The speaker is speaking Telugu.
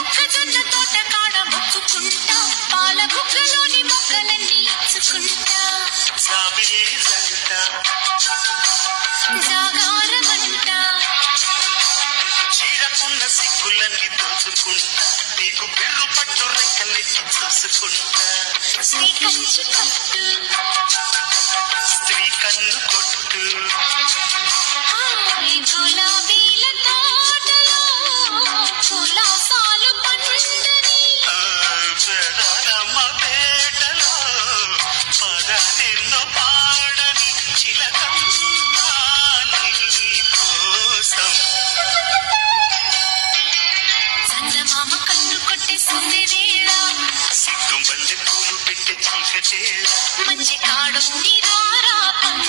మొక్కజొన్న తోట కాడ మొక్కుకుంటా పాల బుగ్గలోని మొక్కలన్నీ ఇచ్చుకుంటా. జాబిల్లి జంట జాగారమంటా. చీరకున్న సిగ్గులన్నీ దోచుకుంటా. నీకు బిర్రు పట్టు రెక్కలెత్తి చూసుకుంటా. శ్రీ కంచి కట్టు స్త్రీ కన్ను కొట్టు. ചേർന്നിടും നിരാരാ പഞ്ച